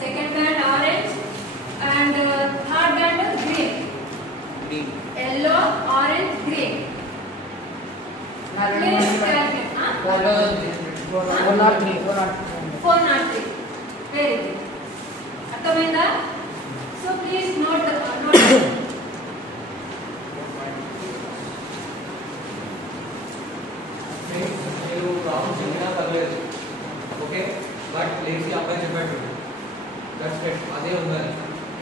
second band orange, and third band green. Yellow, orange, green. Please calculate. 403. Very good. అర్థమైందా? So please note మీరు problem చెప్పినా పర్లేదు, okay, but లేసి అబ్బాయి చెప్పాడు దట్స్ ఇట్, అదే ఉండాలి.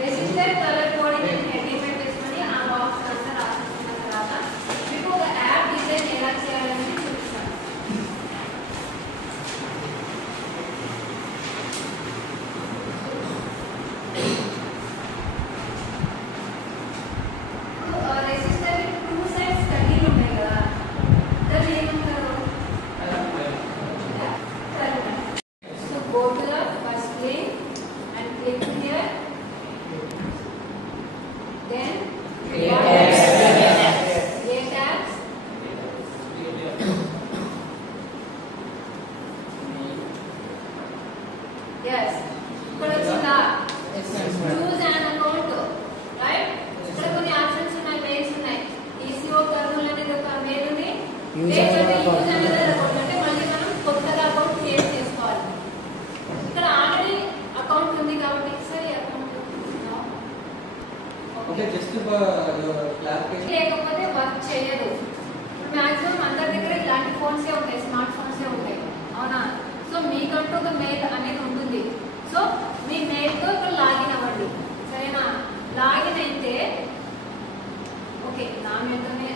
రెసిస్టర్ కలర్ కోడింగ్ డిపెండ్ చేసుకొని ఆ బాక్స్ అంతా రాసుకున్న తర్వాత మీకు ఒక యాప్ డిజైన్ ఎలా చేయాలని చూపిస్తాను. రెసిస్టర్ టూ సైడ్స్ కడ్డీలు ఉంటాయి కదా, దాన్ని ఏమంటారు? So go to the first plane and click here, then A tabs, yes, ఇక్కడ వచ్చిందా? choose an account, right? ఇక్కడ కొన్ని ఆప్షన్స్ ఉన్నాయి, మెయిల్స్ ఉన్నాయి. ECO కర్నూల్ అనేది ఒక మెయిల్ ఉంది, లేకపోతే యూజ్ అనేది అకౌంట్, అంటే మళ్ళీ మనం కొత్తగా అకౌంట్ క్రియేట్ చేసుకోవాలి. ఇక్కడ ఆల్రెడీ అకౌంట్ ఉంది కాబట్టి సరే అకౌంట్ ఓకే, జస్ట్ క్లారిఫికేషన్. లేకపోతే వర్క్ చేయదు. మాక్సిమం అందరి దగ్గర ఇలాంటి ఫోన్సే ఉంటాయి, స్మార్ట్ ఫోన్సే ఉంటాయి, అవునా? సో మీకంటూ ఒక మెయిల్ అనేది ఉంటుంది. సో మీ మెయిల్తో ఇక్కడ లాగిన్ అవ్వండి, సరేనా? లాగిన్ అయితే ఓకే, నా మెయిల్తోనే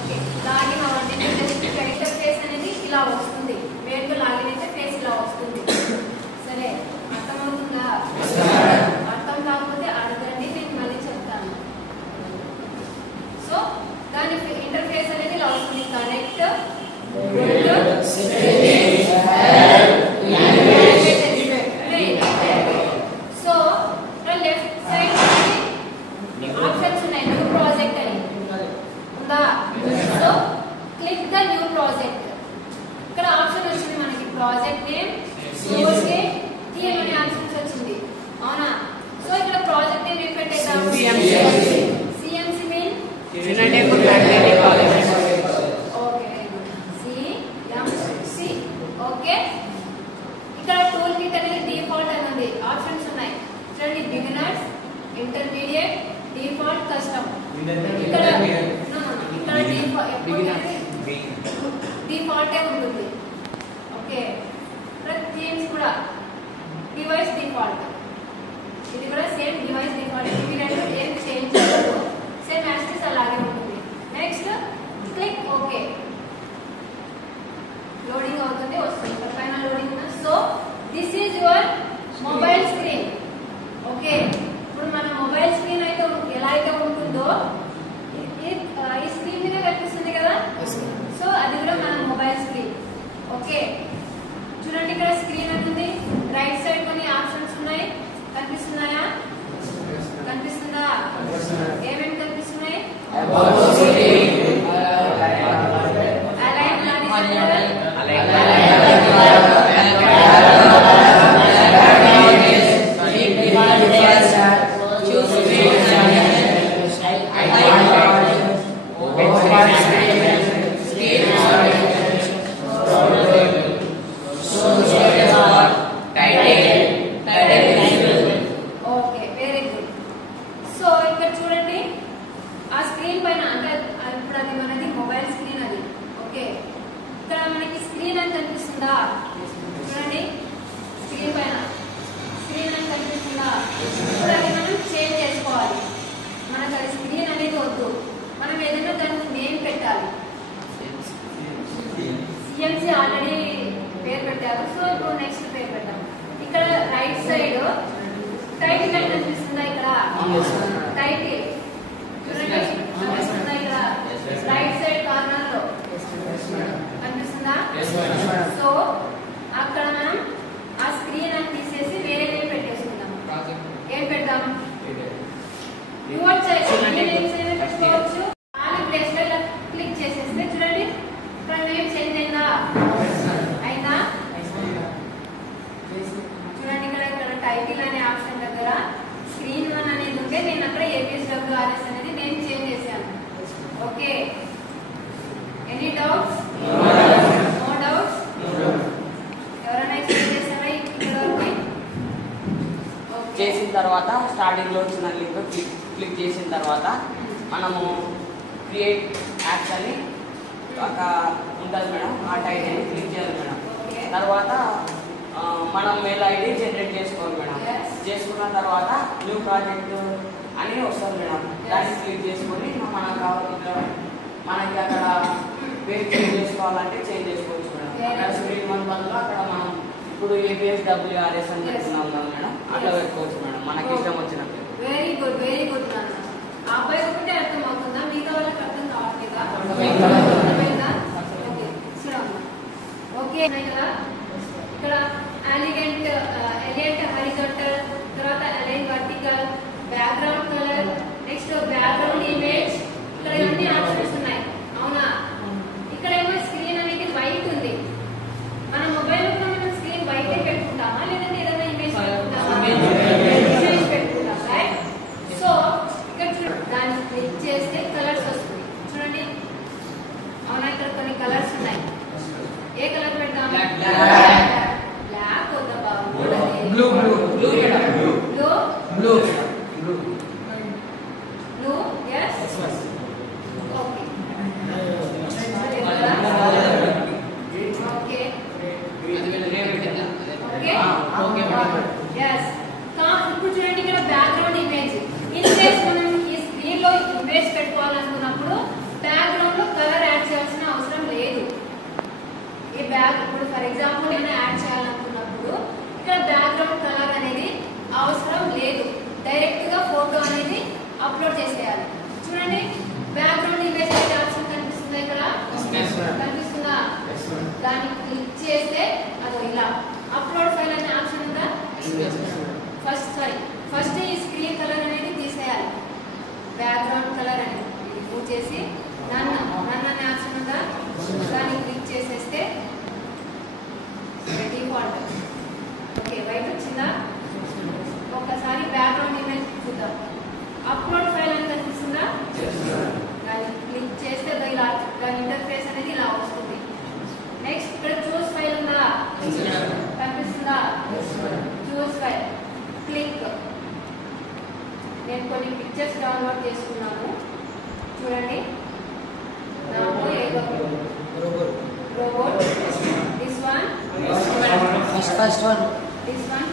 ఓకే లాగిన్ అవ్వండి. జస్ట్ ఇంటర్ఫేస్ అనేది ఇలా వస్తుంది, మెయిల్తో లాగిన్ అయితే ఫేస్ ఇలా వస్తుంది. సరే, అర్థమవుతుందా? అర్థం కాకపోతే అడగండి, నేను మళ్ళీ చెప్తాను. సో దాని ఇంటర్ఫేస్ అనేది ఇలా వస్తుంది, connect, so left side options ఉన్నాయి, న్యూ ప్రాజెక్ట్ అని ఉందా? So click the new project. ఇక్కడ ఆప్షన్ వచ్చింది మనకి, project name, source name, theme అనే ఆప్షన్స్ వచ్చింది, అవునా? సో ఇక్కడ ప్రాజెక్ట్ నేమ్ ఏం పెట్టేద్దాం? CMC mean CMC. ఓకే, ఇక్కడ టూల్ కిట్ అనేది డిఫాల్ట్ అని ఉంది, ఆప్షన్స్ ఉన్నాయి చూడండి, బిగినర్స్, ఇంటర్మీడియట్, డిఫాల్ట్, కస్టమ్. ఇక్కడ డిఫాల్టే ఉంటుంది, ఓకే. థీమ్స్ కూడా డివైస్ డిఫాల్ట్, ఇది కూడా సేమ్ డివైస్ డిఫాల్ట్, ఇవి రెండు ఏం చేంజ్ చేయదు, సేమ్ యాక్సెస్ అలాగే ఉంటుంది. నెక్స్ట్ క్లిక్ ఓకే, లోడింగ్ అవుతుంది, వస్తుంది, ఇక్కడ పైన loading. So this is your mobile screen, okay. ఇప్పుడు మన మొబైల్ స్క్రీన్ అయితే ఎలా అయితే ఉంటుందో ఈ స్క్రీన్ మీద కనిపిస్తుంది కదా, సో అది కూడా మన మొబైల్ స్క్రీన్, ఓకే. చూడండి, ఇక్కడ స్క్రీన్ అనేది రైట్ సైడ్ కొన్ని ఆప్షన్స్ ఉన్నాయి, కనిపిస్తున్నాయా? కనిపిస్తుందా? ఏమేమి కనిపిస్తున్నాయి? Okay, very good. సో ఇక్కడ చూడండి, ఆ స్క్రీన్ పైన, అంటే ఇప్పుడు అది మనది మొబైల్ స్క్రీన్ అది, ఓకే. ఇక్కడ మనకి స్క్రీన్ అని కనిపిస్తుందా? చూడండి, స్క్రీన్ పైన స్క్రీన్ అని కనిపిస్తుందా? ఇప్పుడు అది మనం చేంజ్ చేసుకోవాలి, మనకు అది స్క్రీన్ అనేది వద్దు, మనం ఏదైనా దానికి నేమ్ పెట్టాలి. CMC ఆల్రెడీ పేరు పెట్టారు, సో ఇప్పుడు నెక్స్ట్ పేరు పెట్టాం. ఇక్కడ రైట్ సైడ్ టైటిల్ అని కనిపిస్తుందా? ఇక్కడ టైటిల్ చూడండి, కనిపిస్తుందా? ఇక్కడ రైట్ సైడ్ కార్నర్ లో కనిపిస్తుందా? సో అక్కడ మనం ఆ స్క్రీన్ అని తీసేసి వేరే నేమ్ పెట్టేసుకుందాం. ఏం పెడదాం? యువర్ చాయిస్, పెట్టుకోవచ్చు. ఖాళీ ప్లేస్ లో ఇలా క్లిక్ చేసేస్తే చూడండి, ఇక్కడ నేమ్ చేంజ్ అయిందా? అయిందా? చేసిన తర్వాత స్టార్టింగ్లో వచ్చిన లింక్ క్లిక్ చేసిన తర్వాత మనము క్రియేట్ యాప్స్ అని ఒక ఉంటుంది మేడం. ఆ టైటిల్ క్లిక్ చేయాలి మేడం. తర్వాత మనం మెయిల్ ఐడి జనరేట్ చేసుకోవాలి మేడం. చేసుకున్న తర్వాత న్యూ ప్రాజెక్ట్ అని వస్తుంది మేడం. దాన్ని క్లిక్ చేసుకొని మనకు మనకి అక్కడ పేజ్ చేంజ్ చేసుకోవాలంటే చేంజ్ చేసుకోవచ్చు మేడం. అక్కడ స్క్రీన్ వన్ బదులు అక్కడ మనం ఇప్పుడు ABSWRS అని పెట్టుకున్నాం కదా మేడం, అట్లా పెట్టుకోవచ్చు మేడం మనకి ఇష్టం వచ్చినట్టు. వెరీ గుడ్ నాన్న. ఆ అబ్బాయి ఒకటే అర్థం అవుతుందా? మిగతా వాళ్ళకి అర్థం కావట్లేదా? ఓకే కదా. ఇక్కడ ఎలిగెంట్ హారిజాంటల్, తర్వాత align vertical, background colour, next background image, ఇక్కడ ఇవన్నీ ఆప్షన్స్ ఉన్నాయి అవునా? ఇక్కడ ఏమో స్క్రీన్ అనేది వైట్ ఉంది. మన మొబైల్ లో మనం స్క్రీన్ వైట్ పెట్టుకుంటామా లేదంటే ఏదైనా ఇమేజ్ పెట్టుకుంటామా? ఇమేజ్ పెట్టుకుంటాం రైట్. సో ఇక్కడ దాన్ని క్లిక్ చేస్తే కలర్స్ వస్తుంది చూడండి అవునా? ఇక్కడ కొన్ని కలర్స్ ఉన్నాయి. ఏ కలర్ పెడతాం? బ్లాక్ వద్దా బాబు? Blue blue blue blue blue blue blue yes okay okay okay yes ఇప్పుడు చూడండి ఇక్కడ బ్యాక్గ్రౌండ్ ఇమేజ్. ఇన్ కేస్ మనం ఈ స్క్రీన్ లో ఇమేజ్ పెట్టుకోవాలనుకున్నప్పుడు బ్యాక్గ్రౌండ్ లో కలర్ యాడ్ చేయాల్సిన అవసరం లేదు. ఈ బ్యాక్ ఇప్పుడు ఫర్ ఎగ్జాంపుల్ నేను యాడ్ చేయాలనుకున్నప్పుడు ఇక్కడ బ్యాక్గ్రౌండ్ కలర్ అనేది అవసరం లేదు. డైరెక్ట్ గా ఫోటో అనేది అప్లోడ్ చేసేయాలి. చూడండి బ్యాక్గ్రౌండ్ ఇమేజ్ అనే ఆప్షన్ కనిపిస్తుందా? ఇక్కడ కనిపిస్తుందా? దాన్ని క్లిక్ చేస్తే అదో ఇలా అప్లోడ్ ఫైల్ అనే ఆప్షన్ ఉందా? ఫస్ట్ ఈ స్క్రీన్ కలర్ అనేది తీసేయాలి. బ్యాక్గ్రౌండ్ కలర్ అనేది రిమూవ్ చేసి నన్ అనే ఆప్షన్ ఉందా? దాన్ని క్లిక్ చేసేస్తే డిఫాల్ట్ ఓకే వైట్ వచ్చిందా? ఒక్కసారి బ్యాక్గ్రౌండ్ ఇమేజ్ చూద్దాం. అప్లోడ్ ఫైల్ అని కనిపిస్తుందా? దాన్ని క్లిక్ చేస్తే ఇలా దాని ఇంటర్ఫేస్ అనేది ఇలా వస్తుంది. నెక్స్ట్ ఇక్కడ చూస్ ఫైల్ ఉందా? కనిపిస్తుందా? చూస్ ఫైల్ క్లిక్. నేను కొన్ని పిక్చర్స్ డౌన్లోడ్ చేసుకున్నాను చూడండి. నాకు ఏదో robot this one first one this one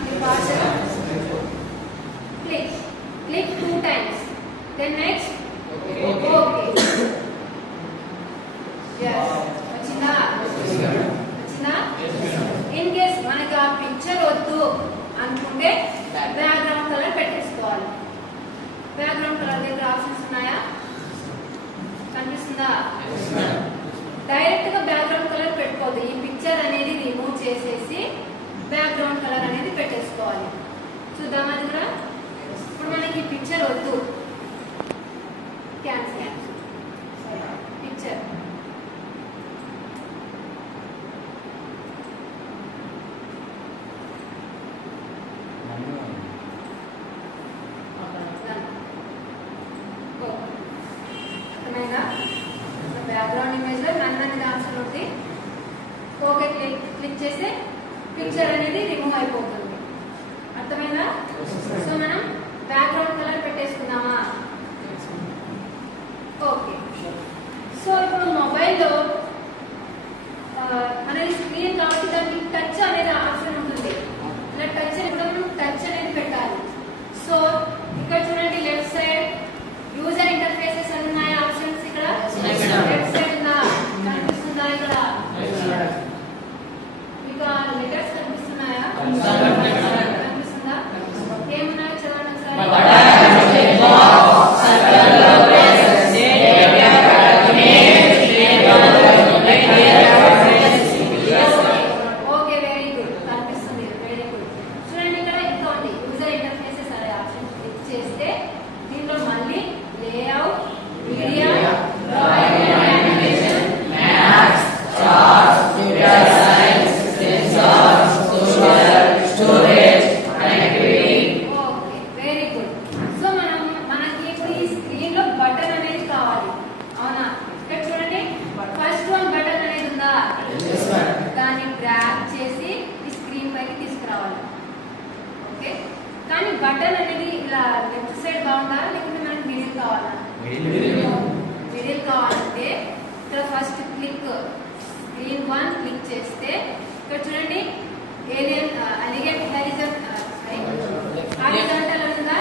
click 2 times then next okay yes వచ్చిందా? in case మనకి ఆ పిక్చర్ వద్దు అనుకుంటే బ్యాక్గ్రౌండ్ కలర్ పెట్టేసుకోవాలి. బ్యాక్గ్రౌండ్ కలర్ దగ్గర ఆప్షన్స్ ఉన్నాయా? కనిపిస్తుందా? డైరెక్ట్ గా బ్యాక్గ్రౌండ్ కలర్ పెట్టుకోవద్దు. ఈ పిక్చర్ అనేది రిమూవ్ చేసేసి బ్యాక్గ్రౌండ్ కలర్ అనేది పెట్టేసుకోవాలి. చూద్దామా? అది కూడా ఇప్పుడు మనకి పిక్చర్ వద్దు. క్యాన్సిల్ పిక్చర్ అర్థమైందా? బ్యాక్గ్రౌండ్ ఇమేజ్ లో నన్ అనేది ఆప్షన్ ఉంది. ఓకే క్లిక్ చేస్తే పిక్చర్ అనేది రిమూవ్ అయిపోతుంది. అర్థమైందా? సో మనం బ్యాక్గ్రౌండ్ కలర్ పెట్టేసుకుందామా? ఓకే. సో ఇప్పుడు మొబైల్లో అనేది స్క్రీన్ కాబట్టి దానికి టచ్ అనేది ఆప్షన్ ఉంటుంది. ఇలా టచ్ కూడా మనం టచ్ అనేది పెట్టాలి. సో ఇక్కడ చూడండి లెఫ్ట్ సైడ్ యూజర్ ఇంటర్ఫేసెస్ అని ఉన్నాయి ఆప్షన్స్. ఇక్కడ లెఫ్ట్ సైడ్ ఉందా? కనిపిస్తుందా? ఇక్కడ మీకు ఆ లెటర్స్ కనిపిస్తున్నాయా? కనిపిస్తుందా? ఏమున్నాయో చదవండి ఒకసారి. బటన్ అనేది ఇలా లెఫ్ట్ సైడ్ బాగుందా లేకపోతే మనకి మిడిల్ కావాలా? మిడిల్ కావాలంటే ఇక్కడ ఫస్ట్ క్లిక్ స్క్రీన్ 1 క్లిక్ చేస్తే ఇక్కడ చూడండి ఎలిగెంట్ హారిజాంటల్ ఉందా,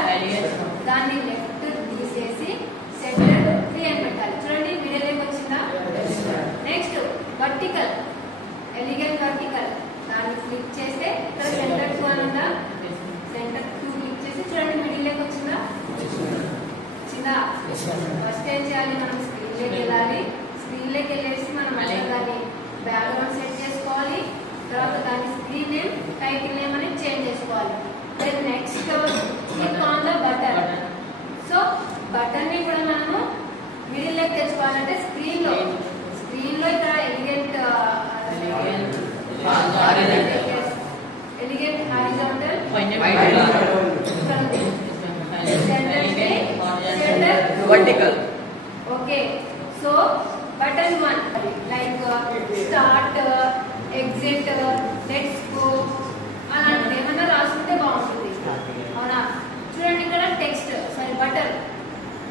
దాన్ని లెఫ్ట్ తీసేసి సెంటర్ 3 అని పెట్టాలి. చూడండి మిడిల్ ఏం వచ్చిందా? నెక్స్ట్ వర్టికల్ ఎలిగెంట్ వర్టికల్ దాన్ని క్లిక్ చేస్తే ఇక్కడ సెంటర్ 2 అని ఉందా, సెంటర్ 2 క్లిక్ చేసి చూడండి మిడిల్ ఏం వచ్చిందా? వచ్చిందా? ఫస్ట్ ఏం చేయాలి, మనం స్క్రీన్ లోకి వెళ్ళాలి. స్క్రీన్ లోకి వెళ్ళేసి మనం దాన్ని బ్యాక్గ్రౌండ్ సెట్ చేసుకోవాలి. తర్వాత దాని స్క్రీన్ నేమ్ టైటిల్ నేమ్ అనేది చేంజ్ చేసుకోవాలి. Then next click on the button. So button ని కూడా మనము మిడిల్ లోకి తెచ్చుకోవాలంటే స్క్రీన్ లో ఇక్కడ elegant horizontal vertical. Okay, so button 1 like start, exit, let's go అలాంటివి ఏమన్నా రాసుకుంటే బాగుంటుంది. అవునా? చూడండి ఇక్కడ టెక్స్ట్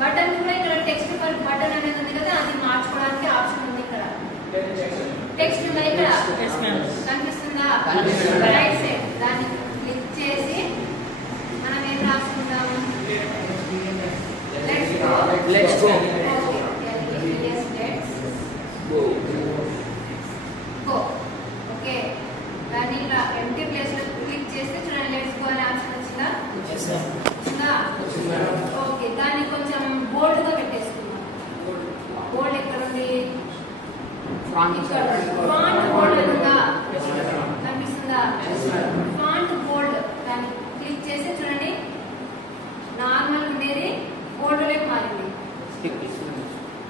బటన్ కూడా ఇక్కడ టెక్స్ట్ ఫర్ బటన్ అనేది ఉంది కదా, అది మార్చుకోవడానికి ఆప్షన్ ఉంది. ఇక్కడ టెక్స్ట్ ఉందా? ఇక్కడ కనిపిస్తుందా? రైట్ సైడ్ దాన్ని క్లిక్ చేసి మనం ఏం రాసుకుందాం? Let's go. ఓకే, దాన్ని ఇలా ఎంటీ ప్లేస్ లో క్లిక్ చేస్తే చూడండి లెట్స్ గో అనే ఆప్షన్ వచ్చిందా? ఓకే, దాన్ని కొంచెం బోల్డ్ గా పెట్టేసుకున్నాం. బోల్డ్ ఎక్కడ ఉంది? ఫాంట్ బోల్డ్ ఉందా? కనిపిస్తుందా? ఫాంట్ బోల్డ్ దాన్ని క్లిక్ చేస్తే చూడండి నార్మల్ ఉండేది బోల్డ్ లోకి మారింది.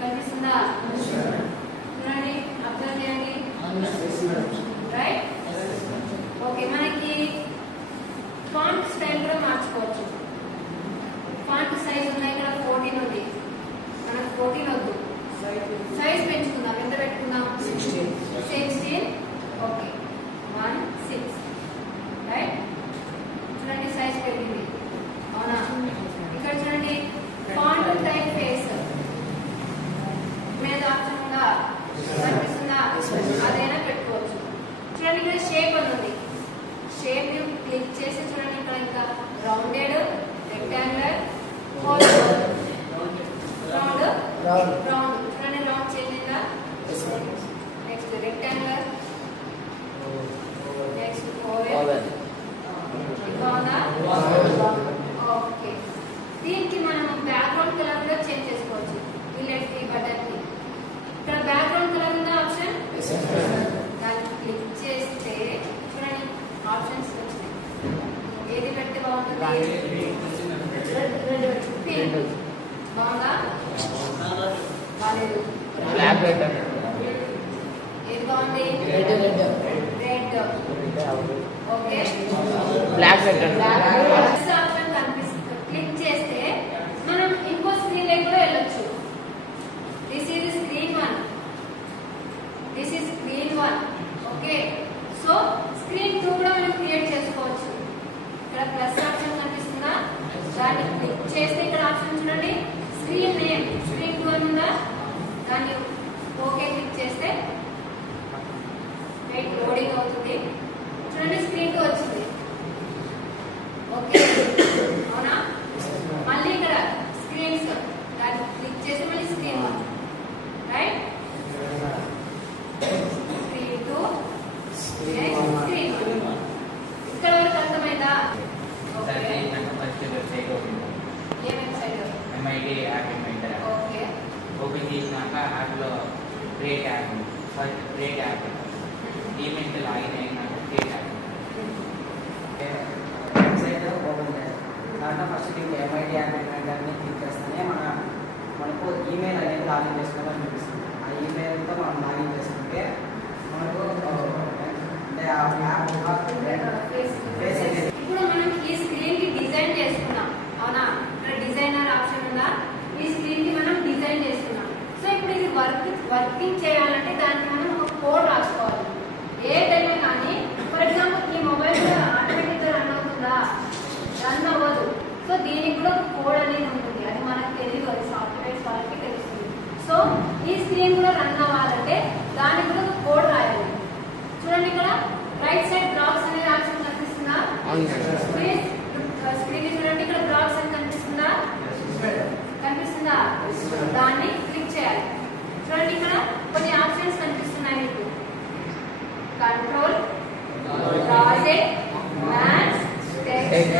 కనిపిస్తుందా? చూడండి, అబ్జర్వ్ చేయండి. రైట్. ఓకే, మనకి ఫాంట్ స్టైల్ కూడా మార్చుకోవచ్చు. ఫాంట్ సైజ్ ఉన్నాయి ఇక్కడ 14 ఉంది. మనకు 14 వద్దు, సైజ్ పెంచుకుందాం. ఎంత పెట్టుకుందాం? 16. ఓకే, 1 6. రైట్. చూడండి సైజ్ పెరిగింది. అవునా? ఇక్కడ చూడండి ఫాంట్ టైప్ ఫేస్ మీద ఆప్షన్ ఉందా? కనిపిస్తుందా? అదైనా పెట్టుకోవచ్చు. చూడండి ఇక్కడ షేప్ అని ఉంది. షేప్ ని క్లిక్ చేసి చూడండి ఇక్కడ ఇంకా రౌండెడ్, రెక్టాంగులర్, రౌండ్. చూడండి రౌండ్ చేంజ్ అయిందా? Next rectangular, next oval. బాగుందా? ఓకే, దీనికి మనం బ్యాక్గ్రౌండ్ కలర్ కూడా చేంజ్ చేసుకోవచ్చు. ఈ బటన్ కి ఇక్కడ బ్యాక్గ్రౌండ్ కలర్ ఉందా ఆప్షన్? దాన్ని క్లిక్ చేస్తే చూడండి ఆప్షన్స్ వచ్చినాయి. ఏది పెడితే బాగుంటుంది? పింక్. బాగుందా? బాలేదు. ఏది బాగుంది? రెడ్. ఓకే, బ్లాక్ ఆప్షన్ కనిపిస్తుంది. క్లిక్ చేస్తే మనం ఇంకో స్క్రీన్ లోకి కూడా వెళ్ళొచ్చు. This is screen 1. Okay, so screen 2 కూడా మనం క్రియేట్ చేసుకోవచ్చు. ఇక్కడ ప్లస్ ఆప్షన్ కనిపిస్తుందా? దాన్ని క్లిక్ చేస్తే ఇక్కడ ఆప్షన్ చూడండి స్క్రీన్ నేమ్ స్క్రీన్ 2 అని ఉందా, దాన్ని ఓకే క్లిక్ చేస్తే వెయిట్ లోడింగ్ అవుతుంది. చూడండి స్క్రీన్ 2 వచ్చింది. ఓకే, అవునా? మళ్ళీ ఇక్కడ స్క్రీన్స్ దాన్ని క్లిక్ చేసి మళ్ళీ స్క్రీన్ 1. రైట్. Screen 2 screen 1. ఇక్కడ వరకు అర్థమైందా? ఏ website? MIT app inventor. Okay, open చేసినాక యాప్లో create app first create app ఈమెంట్ లాగిన్ అయినాక క్రియేట్ యాప్ వెబ్సైట్ ఓపెన్ చేయాలి. దాంట్లో ఫస్ట్ దీనికి MIT యాప్ ఇన్వెంటర్ని క్లిక్ చేస్తేనే మనకు ఈమెయిల్ అనేది లాగిన్ చేసుకోవాలని చూపిస్తుంది. ఆ ఈమెయిల్తో మనం లాగిన్ చేసుకుంటే మనకు అంటే ఆ యాప్ ఇప్పుడు మనం ఈ స్క్రీన్ కి డిజైన్ చేసుకున్నాం. అవునా? ఇక్కడ డిజైనర్ ఆప్షన్ ఉందా? ఈ స్క్రీన్ కి మనం డిజైన్ చేసుకున్నాం. సో ఇప్పుడు ఇది వర్కింగ్ చేయాలంటే దానికి మనం ఒక కోడ్ రాసుకోవాలి. ఏ టైం కానీ ఫర్ ఎగ్జాంపుల్ ఈ మొబైల్ ఆటోమేటిక్ గా రన్ అవుతుందా? రన్ అవ్వదు. రైట్ సైడ్ బ్లాక్స్ అనే ఆప్షన్ కనిపిస్తుందా? స్క్రీన్ చూడండి, ఇక్కడ బ్లాక్స్ అని కనిపిస్తుందా? కనిపిస్తుందా? దాన్ని క్లిక్ చేయాలి. చూడండి ఇక్కడ కొన్ని ఆప్షన్స్ కనిపిస్తున్నాయి మీకు. Control, project, maths, text,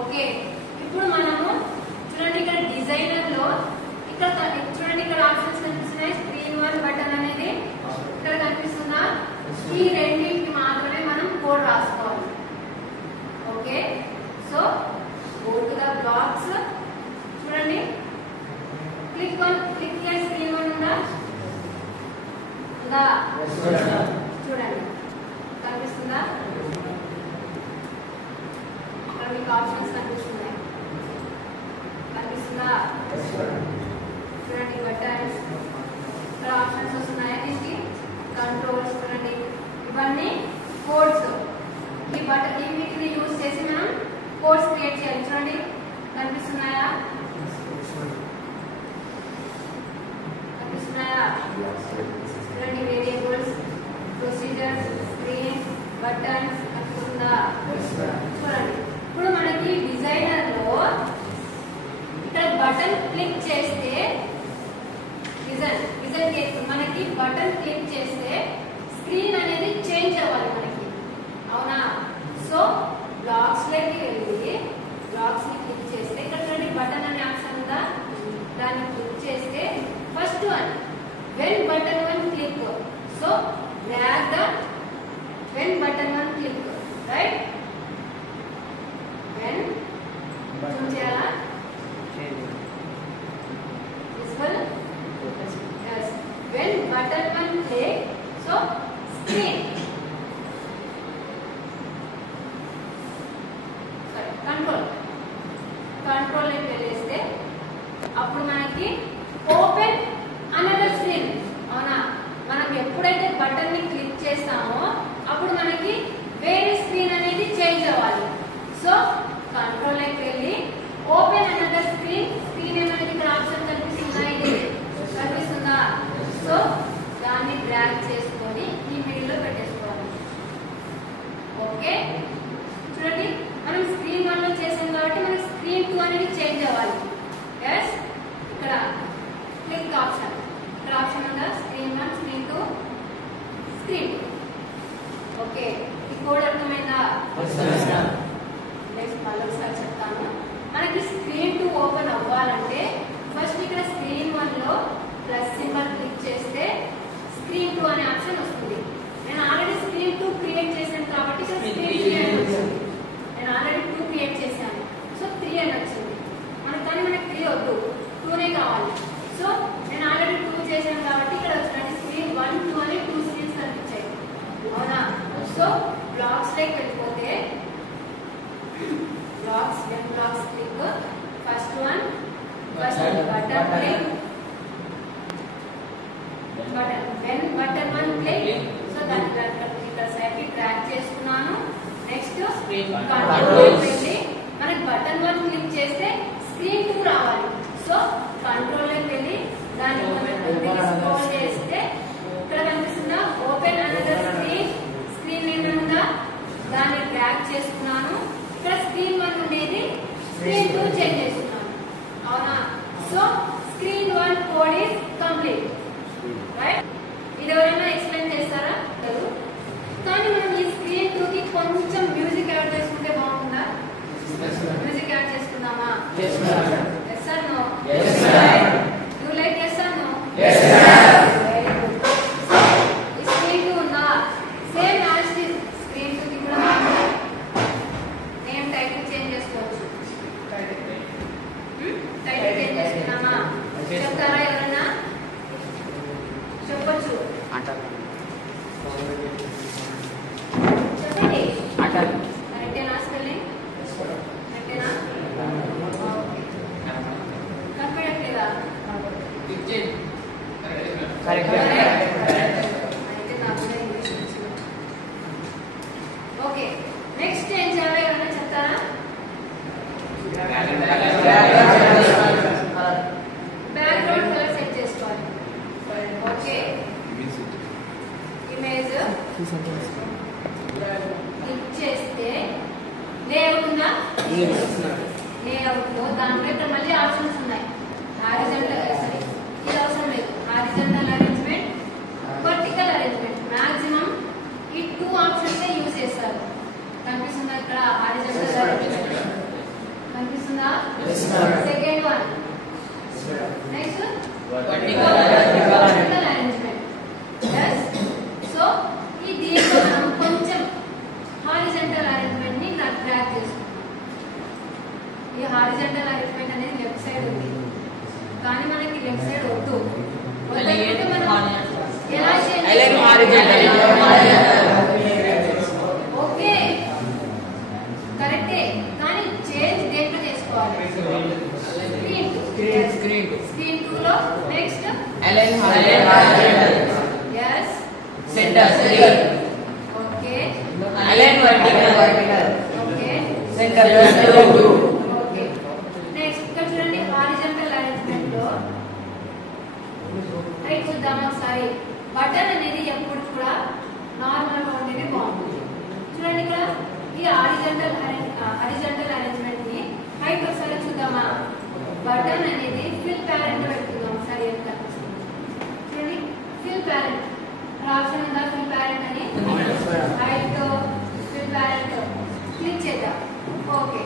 okay. ఇప్పుడు మనము చూడండి ఇక్కడ డిజైనర్ లో ఇక్కడ చూడండి ఇక్కడ ఆప్షన్స్ కనిపిస్తున్నాయి. స్క్రీన్ 1 బటన్ అనేది ఇక్కడ కనిపిస్తుందా? ఈ రెండింటికి మాత్రమే మనం కోడ్ రాసుకోవాలి. Okay, so go to the blocks. చూడండి క్లిక్ స్క్రీన్ 1 ఉందా? చూడండి కనిపిస్తుందా? ఇక్కడ మీకు ఆప్షన్స్ కనిపిస్తున్నాయి. కనిపిస్తుందా? చూడండి బటన్స్, ఇక్కడ ఆప్షన్స్ వస్తున్నాయి. దీనికి కంట్రోల్స్ చూడండి, ఇవన్నీ కోడ్స్. ఈ బటన్ ఈ వీటిని యూజ్ చేసి మనం కోడ్స్ క్రియేట్ చేయాలి. చూడండి కనిపిస్తున్నాయా? చూడండి వేరియబుల్స్, ప్రొసీజర్స్, స్క్రీన్, బటన్స్ కనిపిస్తుందా? చూడండి ఇప్పుడు మనకి డిజైనర్ లో ఇక్కడ బటన్ క్లిక్ చేస్తే మనకి బటన్ క్లిక్ చేస్తే స్క్రీన్ అనేది చేంజ్ అవ్వాలి మనకి, అవునా? సో బ్లాక్స్ లోకి వెళ్ళి బ్లాక్స్ ని క్లిక్ చేస్తే ఇక్కడ చూడండి బటన్ అనే ఆప్షన్ ఉందా? దాన్ని క్లిక్ చేస్తే first one when button 1 click, so drag the when button 1 click, right? When cheyala visible, yes, when button 1 click, so screen, sorry, control ని వెళ్ళేస్తే అప్పుడు మనకి ఓపెన్ అనదర్ స్క్రీన్, అవునా? మనం ఎప్పుడైతే బటన్ ని క్లిక్ చేస్తామో అప్పుడు మనకి వేరే స్క్రీన్ అనేది చేంజ్ అవ్వాలి. సో కంట్రోల్ లోకి వెళ్ళి ఓపెన్ అనదర్ స్క్రీన్, స్క్రీన్ ఏమైనా ఇక్కడ ఆప్షన్ కనిపిస్తుందా? ఇది కనిపిస్తుందా? సో దాన్ని డ్రాగ్ చేసుకొని ఈ మిడిల్ లో పెట్టేసుకోవాలి. ఓకే, చూడండి మనం స్క్రీన్ 1 లో చేసాం కాబట్టి మనకి స్క్రీన్ 2 అనేది చేంజ్ అవ్వాలి. ఎస్, ఇక్కడ క్లిక్ ఆప్షన్, ఇక్కడ ఆప్షన్ ఉందా? Screen 1, screen 2, screen 2. ఓకే, ఈ కోడ్ అర్థమైందా? నెక్స్ట్ మళ్ళీ ఒకసారి చెప్తాను. మనకి స్క్రీన్ 2 ఓపెన్ అవ్వాలంటే ఫస్ట్ ఇక్కడ స్క్రీన్ 1 లో ప్లస్ సింబల్ క్లిక్ చేస్తే స్క్రీన్ 2 అనే ఆప్షన్ వస్తుంది. నేను ఆల్రెడీ స్క్రీన్ 2 క్రియేట్ చేశాను కాబట్టి ఇక్కడ స్క్రీన్ 3 అని వచ్చింది. నేను ఆల్రెడీ 2 క్రియేట్ చేశాను, సో 3 అని వచ్చింది. కానీ మనకి 3 వద్దు, 2నే కావాలి. సో నేను ఆల్రెడీ 2 చేశాను కాబట్టి ఇక్కడ వచ్చినట్టు స్క్రీన్ 1, 2 అని 2 స్క్రీన్స్ కనిపించాయి, అవునా? సో బ్లాక్స్ లోకి వెళ్ళిపోతే blocks click, first one button click, button 1 click. So దాన్ని ఇక్కడ సైడ్ కి డ్రాగ్ చేసుకున్నాను. నెక్స్ట్ కంట్రోల్ వెళ్ళి మనకి బటన్ 1 క్లిక్ చేస్తే స్క్రీన్ 2 రావాలి. సో కంట్రోల్ లోకి వెళ్ళి దాన్ని స్క్రోల్ చేస్తే ఇక్కడ కనిపిస్తుందా? ఓపెన్ అనదర్ స్క్రీన్, స్క్రీన్ ఏమైనా దాన్ని డ్రాగ్ చేసుకున్నాను. ఇక్కడ స్క్రీన్ 1 ఉండేది స్క్రీన్ 2 చేంజ్ చేసుకున్నాను, అవునా? So screen 1 code is complete, right? ఇది ఎవరైనా ఎక్స్ప్లెయిన్ చేస్తారా? కానీ మనం ఈ స్క్రీన్ 2 కి కొంచెం మ్యూజిక్ యాడ్ చేసుకుంటే బాగుంటుందా? మ్యూజిక్ యాడ్ చేసుకుందామా? Yes or no? Yes, sir. You like yes or no? Yes, sir. Very good. ఈ స్క్రీన్ 2 ఉందా? సేమ్ యాజ్ స్క్రీన్ 2 కి కూడా నేమ్ టైటిల్ చేంజ్ చేసుకోవచ్చు. టైటిల్ చేంజ్ చేసుకున్నామా? చెప్తారా ఎవరైనా? చెప్పొచ్చు, చెప్పండి. కరెక్టేనా స్పెల్లింగ్? కరెక్టేనా? కన్ఫిడెంట్ లేదా? అయితే నాకు కూడా ఇంగ్లీష్ వచ్చింది. ఓకే, నెక్స్ట్ ఏం చేయాలో ఎవరైనా చెప్తారా? బ్యాక్గ్రౌండ్ కలర్ సెట్ చేసుకోవాలి. ఓకే, ఇమేజ్ క్లిక్ చేస్తే లేఅవుట్ ఉందా? లేఅవుట్ లో దాంట్లో ఇక్కడ మళ్ళీ ఆప్షన్స్ ఉన్నాయి. హారిజాంటల్, సారీ ఇది అవసరం లేదు. Horizontal arrangement, vertical arrangement. Maximum ఈ 2 ఆప్షన్స్ యూజ్ చేస్తారు. కనిపిస్తుందా ఇక్కడ? హారిజాంటల్ అరేంజ్మెంట్ కనిపిస్తుందా? Second one. Next vertical arrangement. yes. So ఈ దీంట్లో మనం కొంచెం హారిజాంటల్ అరేంజ్మెంట్ ని ట్రాక్ చేస్తాం. ఈ హారిజాంటల్ అరేంజ్మెంట్ అనేది లెఫ్ట్ సైడ్ ఉంది, కానీ మనకి లెఫ్ట్ సైడ్ వద్దు. వద్దంటే మనం ఎలా చేయాలి? ఓకే, కరెక్టే, కానీ చేంజ్ దేంట్లో చేసుకోవాలి? స్క్రీన్ 2 లో. Next align horizontal. yes. Centre 3. Okay, align vertical. Okay, centre 2. Okay. Next ఇక్కడ చూడండి, హారిజాంటల్ అరేంజ్మెంట్ లో రైట్ చూద్దాం ఒకసారి. బటన్ అనేది ఎప్పుడు కూడా నార్మల్ గా ఉంటేనే బాగుంటుంది. చూడండి ఇక్కడ ఈ హారిజాంటల్ అరేంజ్మెంట్ ని హైట్ ఒకసారి చూద్దామా? బటన్ అనేది ఫిల్ ప్యారెంట్ పెట్టుకుందాం ఒకసారి. ఎంత చూడండి, ఫిల్ ప్యారెంట్ ఆప్షన్ ఉందా? ఫిల్ ప్యారెంట్ అని హైట్ ఫిల్ ప్యారెంట్ క్లిక్ చేద్దాం. ఓకే,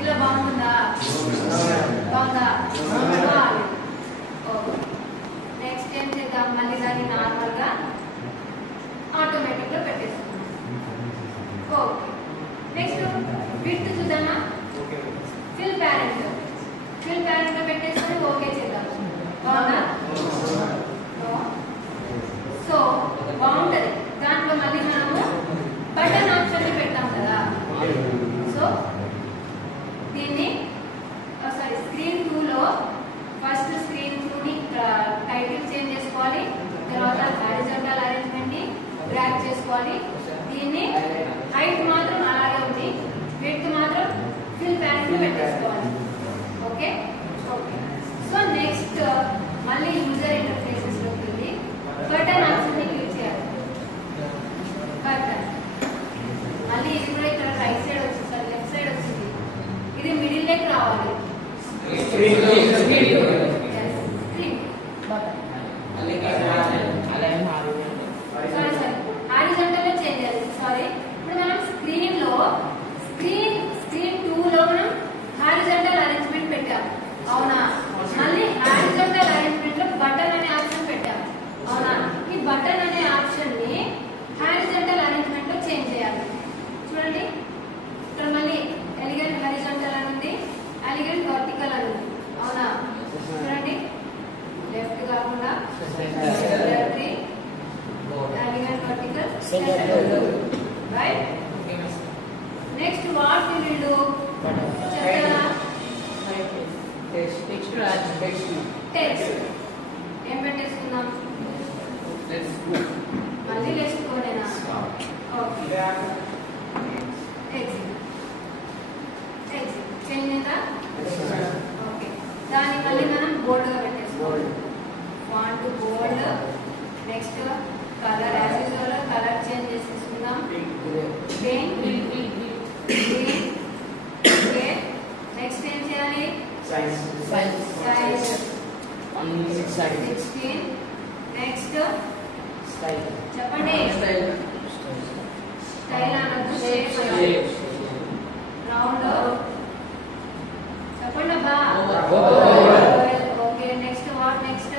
ఇలా బాగుంటుందా? బాగుందా? ఓకే. నెక్స్ట్ ఏం చేద్దాం? మళ్ళీ దాన్ని నార్మల్ గా ఆటోమేటిక్ గా పెట్టేసుకుందాం. ఓకే. నెక్స్ట్ విడ్త్ చూద్దామా? ఫిల్ ప్యారెంట్ లో పెట్టేసుకొని ఓకే చేద్దాం. బాగుందా? సో బాగుంటది. దాంట్లో మళ్ళీ మనము బటన్ ఆప్షన్ ని పెట్టాం కదా. సో దీన్ని సారీ స్క్రీన్ 2 లో ఫస్ట్ స్క్రీన్ 2 ని టైటిల్ చేంజ్ చేసుకోవాలి. తర్వాత హారిజాంటల్ అరేంజ్మెంట్ ని డ్రాగ్ చేసుకోవాలి. దీన్ని హైట్ మాత్రం అలాగే ఉంది, విడ్త్ మాత్రం ఫిల్ ప్యారెంట్ లో పెట్టేసుకోవాలి. Okay, okay. సో నెక్స్ట్ మళ్ళీ యూజర్ ఇంటర్ఫేసెస్ లోకి వెళ్ళి బటన్ ఆప్షన్ ని క్లిక్ చేయాలి. బటన్ మళ్ళీ ఇది కూడా ఇక్కడ రైట్ సైడ్ వచ్చింది, సార్ లెఫ్ట్ సైడ్ వచ్చింది. ఇది మిడిల్ లోకి రావాలి. సారీ హారిజాంటల్ లో చేంజ్ చేయాలి. సారీ, ఇప్పుడు మనం స్క్రీన్ 2 లో మనం హారిజాంటల్ అరేంజ్మెంట్ పెట్టాం, అవునా? మళ్ళీ హారిజాంటల్ అరేంజ్మెంట్ లో బటన్ అనే ఆప్షన్ పెట్టాం, అవునా? ఈ బటన్ అనే ఆప్షన్ ని హారిజాంటల్ అరేంజ్మెంట్ లో చేంజ్ చేయాలి. చూడండి, ఇక్కడ మళ్ళీ ఎలిగెంట్ హారిజాంటల్ అని ఉంది, ఎలిగెంట్ వర్టికల్ అని ఉంది, అవునా? చూడండి, లెఫ్ట్ కాకుండా alignment vertical, right? Next what we will do? చెప్పండి. టెక్స్ట్ ఏం పెట్టేసుకుందాం? మళ్ళీ లేచుకోనేనా? ఓకే, టెక్స్ట్ చేంజ్ అయిందా? ఓకే, దాన్ని మళ్ళీ మనం బోల్డ్ గా పెట్టేసుకోవాలి. Font bold. Next colour as usual colour change చేసేసుకుందాం. ఓకే, నెక్స్ట్ ఏం చేయాలి? సైజ్ 16. నెక్స్ట్ చెప్పండి. స్టైల్ అనొద్దు, షేప్ రౌండ్ చెప్పండి అబ్బా. Okay, next what? Next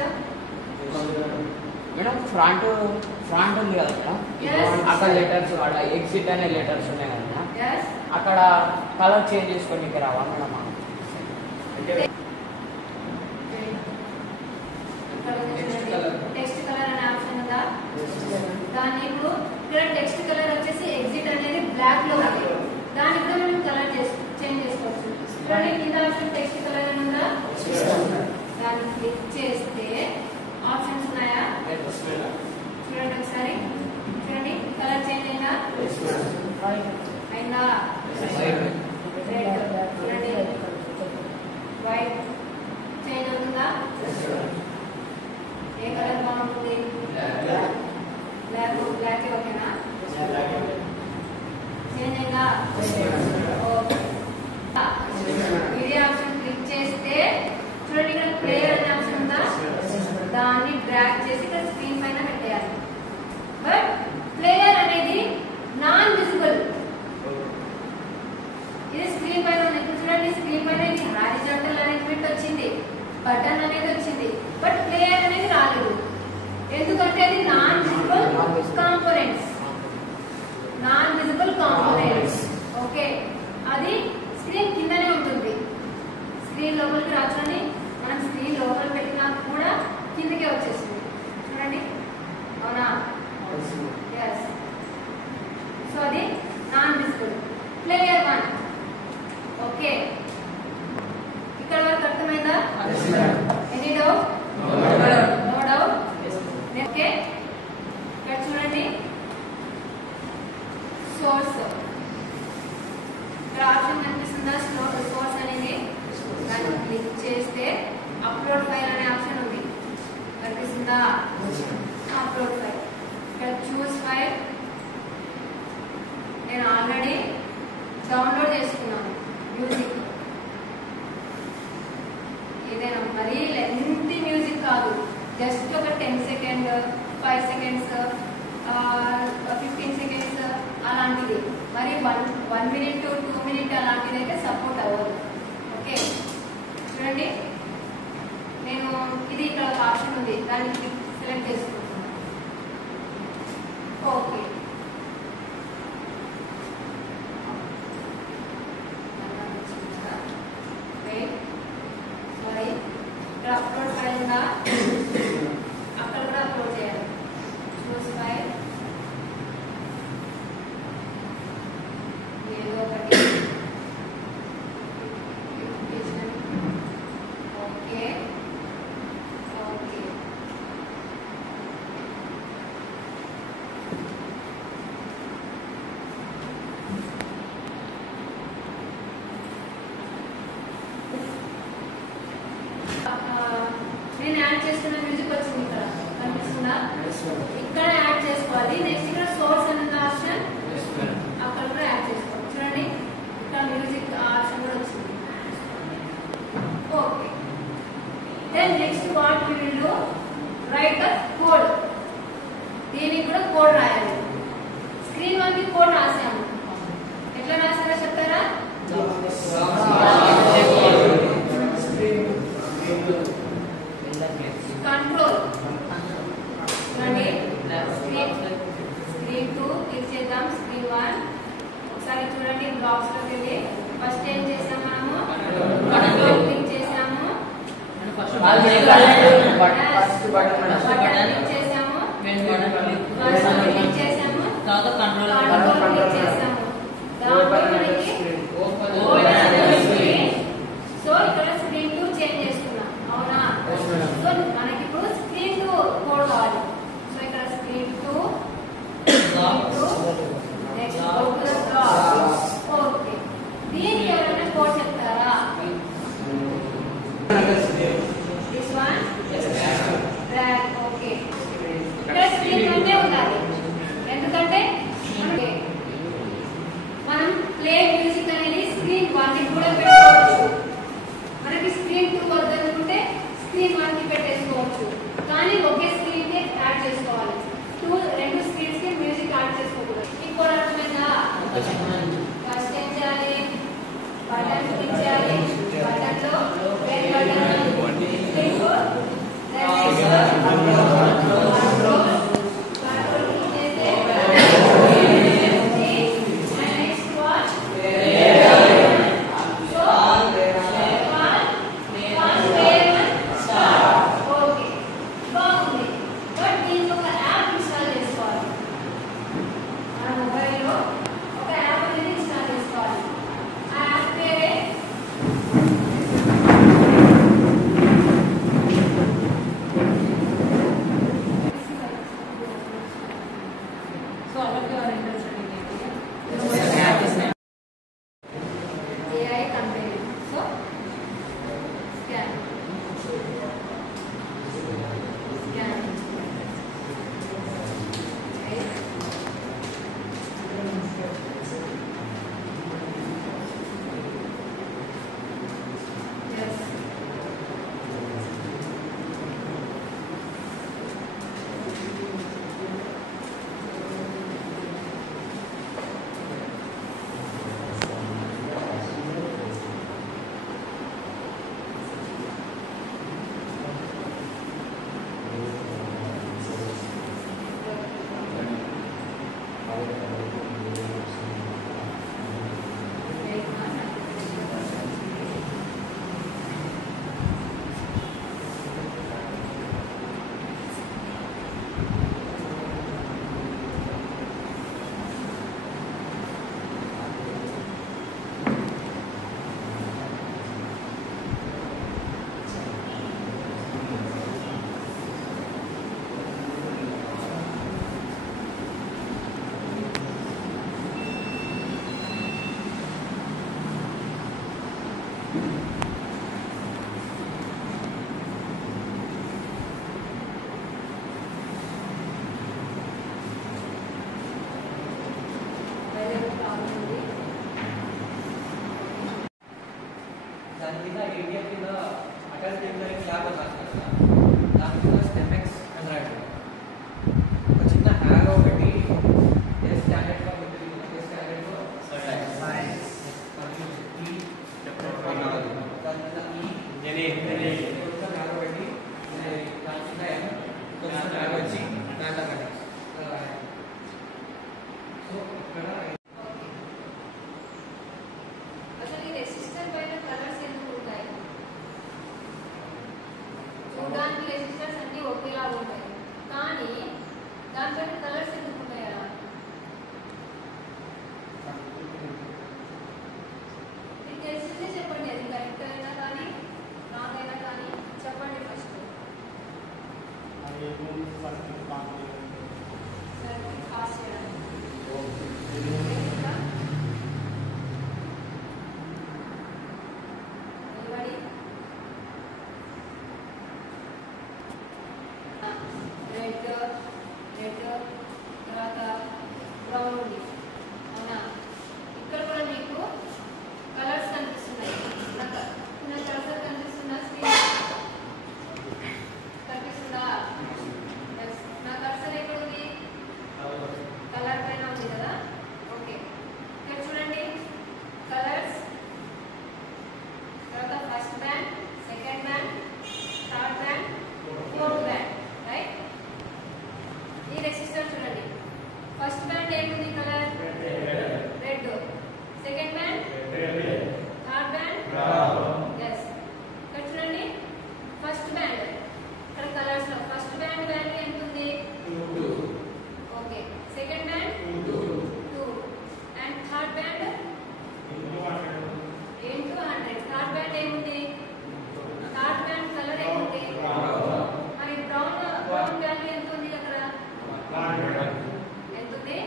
madam front ఉంది కదా మేడం, Yes. అక్కడ లెటర్స్ అక్కడ ఎగ్జిట్ అనే లెటర్స్ ఉన్నాయి కదా మేడం, yes అక్కడ కలర్ చేంజ్ చేసుకొని ఇక్కడ రావా మేడం? టెక్స్ట్ కలర్ అనే ఆప్షన్ ఉందా? దాన్ని ఇప్పుడు ఇక్కడ టెక్స్ట్ కలర్ వచ్చేసి ఎగ్జిట్ అనేది బ్లాక్ లో ఉంది, దాన్ని కూడా మనం కలర్ చేంజ్ చేసుకోవచ్చు. చూడండి, కింద ఆప్షన్ టెక్స్ట్ కలర్ అని ఉందా? దాన్ని క్లిక్ చేస్తే ఆప్షన్స్ ఉన్నాయా? చూడండి ఒకసారి, చూడండి కలర్ చేంజ్ అయిందా? అయిందా? రెడ్. చూడండి బటన్ అనేది వచ్చింది, బట్ ప్లేయర్ అనేది రాలేదు. ఎందుకంటే అది నాన్ విజిబుల్ కాంపోనెంట్స్. ఓకే, అది స్క్రీన్ కిందనే ఉంటుంది. స్క్రీన్ లోపలికి రాచండి, మనం స్క్రీన్ లోపల పెట్టినా కూడా కిందకే వచ్చేసింది. చూడండి, అవునా? ఎస్. సో అది నాన్ విజిబుల్. ప్లేయర్ 1. ఓకే, ఇక్కడ వరకు అర్థమైందా? Any doubt? No doubt. Okay, ఇక్కడ చూడండి, సోర్స్. ఇక్కడ ఆప్షన్ కనిపిస్తుందా? సోర్స్ అనేది దాన్ని క్లిక్ చేస్తే అప్లోడ్ ఫైల్ అనే ఆప్షన్ ఉంది, కనిపిస్తుందా? Upload file. ఇక్కడ చూస్ ఫైల్. నేను ఆల్రెడీ డౌన్లోడ్ చేసుకున్నాను మ్యూజిక్. ఏదైనా మరీ లెంతీ మ్యూజిక్ కాదు, జస్ట్ ఒక 10 సెకండ్, 5 సెకండ్స్, 15 సెకండ్స్ అలాంటిది. మరి 1 మినిట్ 2 మినిట్ అలాంటిది అయితే సపోర్ట్ అవ్వదు. ఓకే, చూడండి, నేను ఇది ఇక్కడ ఒక ఆప్షన్ ఉంది, దాన్ని సెలెక్ట్ చేసుకుంటున్నాను. ఓకే, ఇక్కడ అప్లోడ్ ఫైల్ ఉందా? అక్కడ కూడా అప్లోడ్ చేయాలి. చూస్ ఫైల్, ఏదో ఒకటి. ఓకే ఓకే, నేను యాడ్ చేస్తున్న మ్యూజిక్ వచ్చింది, ఇక్కడ కనిపిస్తుందా? ఇక్కడ యాడ్ చేసుకోవాలి. నెక్స్ట్ ఇక్కడ సోర్స్ అనే ఆప్షన్, అక్కడ కూడా యాడ్ చేసుకోవాలి. చూడండి, ఇక్కడ మ్యూజిక్ ఆప్షన్ కూడా వచ్చింది. Okay, then next what we will do, write the code. దీనికి కూడా కోడ్ రాయాలి. స్క్రీన్ 1 కి కోడ్ రాసాము, ఎట్లా రాసారో చెప్తారా? కంట్రోల్. చూడండి, స్క్రీన్ 2 క్లిక్ చేద్దాం. స్క్రీన్ 1 ఒకసారి చూడండి, బ్లాక్స్ లోకి వెళ్ళి ఫస్ట్ ఏం చేసాం మనము? కంట్రోల్ క్లిక్ చేసాము, బటన్ క్లిక్ చేసాము, క్లిక్ చేసాము, కంట్రోల్ క్లిక్ చేసాము. దాంట్లో మనకి సో ఇక్కడ స్క్రీన్ 2 చేంజ్ చేసుకున్నాం, అవునా? సో మనకి ఇప్పుడు స్క్రీన్ 2 కోడ్ కావాలి. సో ఇక్కడ screen 2 next go to the block. Okay, దీనికి ఎవరైనా కోడ్ చెప్తారా? This one drag. ఓకే, ఇక్కడ స్క్రీన్ 1 ఉండాలి, ఎందుకంటే మనం ప్లే మ్యూజిక్ అనేది స్క్రీన్ 1 ATM కింద అటల్ టెంపరింగ్ ల్యాబ్ అని రాస్తారు కదా, దాని కింద స్టెమెక్స్ అని రాయడం. ఒక చిన్న హ్యారో పెట్టి ఏ స్టాండర్డ్ గా ఉంటుంది, ఏ స్టాండర్డ్ గా సైన్స్ దాని కింద కొంచెం హ్యారో పెట్టి దాని కింద కొంచెం హ్యారో వచ్చి మ్యాథమెటిక్స్. సో ఇక్కడ అసలు ఈ రెసిస్టర్ పైన కలర్స్ ఎందుకు ఉంటాయి? చూడడానికి రెసిస్టర్స్ అన్ని ఒకేలాగా ఉంటాయి, కానీ దానిపైన కలర్స్ ఎందుకు ఉంటాయి అలా? మీకు తెలిసిందే చెప్పండి, అది కరెక్ట్ అయినా కానీ రాంగ్ అయినా కానీ చెప్పండి ఫస్ట్. సర్క్యూట్ పాస్ చేయడానికి. ఇంకా Anybody? రెడ్ తర్వాత బ్రౌన్ ఉంది, అవునా? ఇక్కడ కూడా మీకు కలర్స్ కనిపిస్తున్నాయి. నాకు కలర్ కనిపిస్తుందా? స్క్రీన్ కనిపిస్తుందా? నా కర్సర్ ఎక్కడ ఉంది? కలర్ పైన ఉంది కదా. ఓకే, ఇక్కడ చూడండి, కలర్స్ తర్వాత first band, second band, third band, fourth band, right? ఈ రెసిస్టర్ చూడండి, ఫస్ట్ బ్యాండ్ ఏముంది colour? Red. Second band, third band, yes. ఇక్కడ చూడండి, ఫస్ట్ బ్యాండ్ ఇక్కడ కలర్స్ లో ఫస్ట్ బ్యాండ్ వాల్యూ ఎంత ఉంది? 2. Okay, second band 2 and third band into 100. Third band ఏముంది? థర్డ్ బ్యాండ్ కలర్ ఏముంది? మరి బ్రౌన్ వాల్యూ ఎంత ఉంది అక్కడ? ఎంత ఉంది?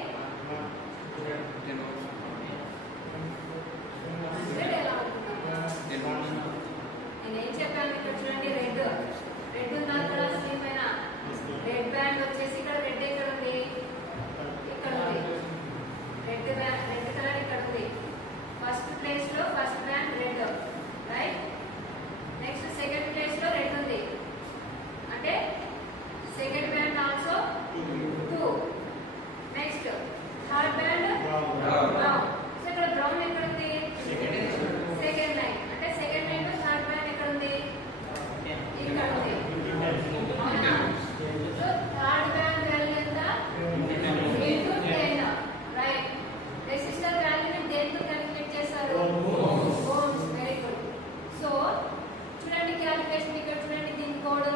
100 ఎలా అనుకున్నాం? నేనేం చెప్పాను? ఇక్కడ చూడండి, రెడ్ ఉంది అక్కడ స్క్రీన్ పైన. రెడ్ బ్యాండ్ వచ్చేసి ఇక్కడ రెడ్ ఎక్కడ ఉంది? ఇక్కడ ఉంది. రెడ్ కలర్ ఇక్కడ ఉంది. ఫస్ట్ ప్లేస్ లో first band red, right? Next second place లో రెడ్ ఉంది అంటే second band also 2. Next third band brown. So ఇక్కడ బ్రౌన్ ఎక్కడ ఉంది? సెకండ్ లైన్ అంటే సెకండ్ లైన్ లో థర్డ్ బ్యాండ్ ఎక్కడ ఉంది? ఇక్కడ ఉంది, అవునా? సో థర్డ్ బ్యాండ్ వాల్యూ ఎంత? into 10, right? రెసిస్టర్ వాల్యూని దేంతో క్యాలిక్యులేట్ చేస్తారు? ఓమ్స్. Very good. సో చూడండి క్యాలిక్యులేషన్ ఇక్కడ చూడండి, దీని code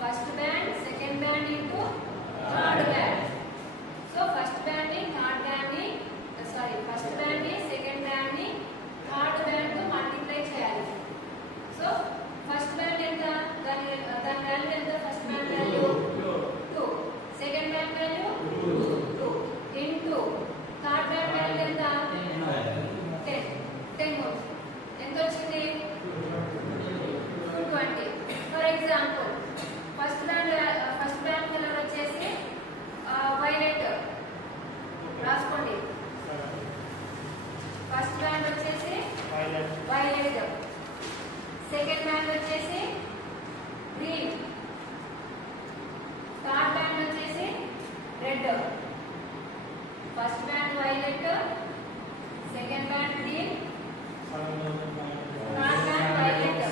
first band second band into third band. So first band ని థర్డ్ బ్యాండ్ ని ఫస్ట్ బ్యాండ్ ని సెకండ్ బ్యాండ్ ని థర్డ్ బ్యాండ్ తో మల్టిప్లై చేయాలి. సో ఫస్ట్ బ్యాండ్ ఎంత? దాని వాల్యూ ఎంత? First band value 2, second band value 2 into third band value ఎంత? 10 ఓమ్స్. ఎంత వచ్చింది? 220. For example first band colour వచ్చేసి వైలెట్ రాసుకోండి. ఫస్ట్ బ్యాండ్ వచ్చేసి వైలెట్, సెకండ్ బ్యాండ్ వచ్చేసి గ్రీన్, థర్డ్ బ్యాండ్ వచ్చేసి red. First band violet, second band green, third band violet.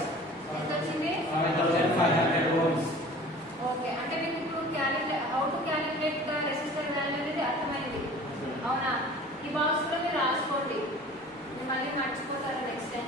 ఎంత వచ్చింది? 5500 ohms. ఓకే, అంటే మీకు ఇప్పుడు how to calculate the resistor value అనేది అర్థమైంది, అవునా? ఈ బాక్స్ లో మీరు రాసుకోండి, మీరు మళ్ళీ మర్చిపోతారు నెక్స్ట్ టైం.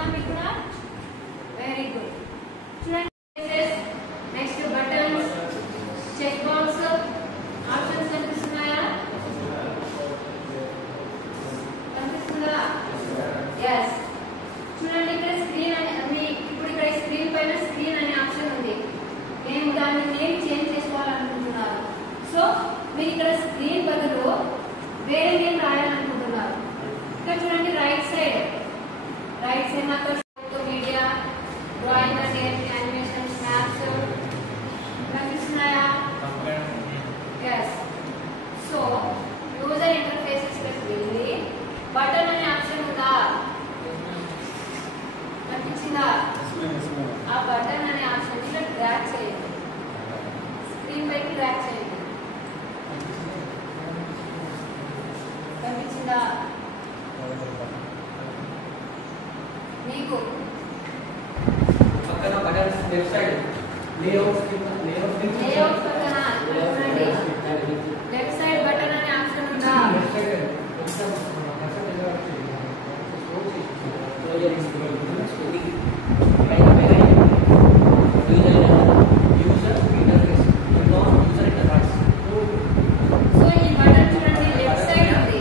కనిపిస్తుందా మీకు కూడా? Very good. చూడండి next buttons, check box, options కనిపిస్తున్నాయా? కనిపిస్తుందా? ఎస్. చూడండి ఇక్కడ స్క్రీన్ అని ఇప్పుడు ఇక్కడ స్క్రీన్ పైన స్క్రీన్ అనే ఆప్షన్ ఉంది. నేను దాన్ని నేమ్ చేంజ్ చేసుకోవాలనుకుంటున్నాను. సో మీరు ఇక్కడ స్క్రీన్ బదులు వేరే నేమ్ రాయాలనుకుంటున్నారు. ఇక్కడ చూడండి రైట్ సైడ్ నాకు media, drawing and animation, snaps కనిపిస్తున్నాయా? ఎస్. సో యూజర్ ఇంటర్ఫేసెస్ వెళ్ళి బటన్ అనే ఆప్షన్ ఉందా? కనిపించిందా? ఆ బటన్ అనే ఆప్షన్ ఇలా డ్రాగ్ చేయండి, స్క్రీన్ పైకి డ్రాగ్ చేయండి. కనిపించిందా మీకు? పక్కన బటన్స్ లెఫ్ట్ సైడ్ లేఅవుట్ పక్కన చూడండి లెఫ్ట్ సైడ్ బటన్ అనే ఆప్షన్ ఉందా? సో ఈ బటన్ చూడండి లెఫ్ట్ సైడ్ ఉంది.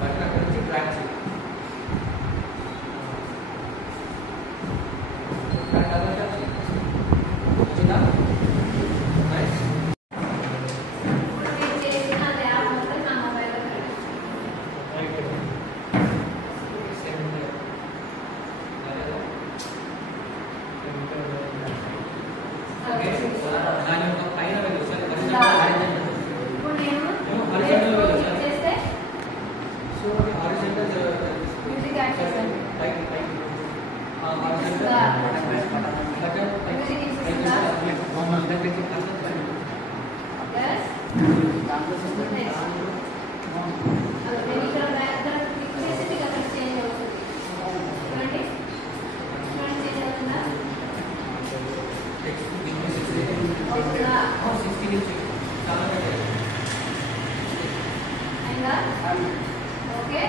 బటన్ అక్కడ నుంచి డ్రాగ్ చేయండి. ఇప్పుడు మీరు చేసిన అది యాప్ మొత్తం నా మొబైల్లో పెట్టండి. దాని యొక్క పైన ఇప్పుడు నేను చేస్తే మ్యూజిక్ యాడ్ చేశాను. మ్యూజిక్ ఇస్తుందా? ఎస్. నేను ఇక్కడ క్లిక్ చేసి మీకు అక్కడ చేంజ్ అవుతుంది. చూడండి చేంజ్ అవుతుందా? అవుతుందా? అయిందా? ఓకే.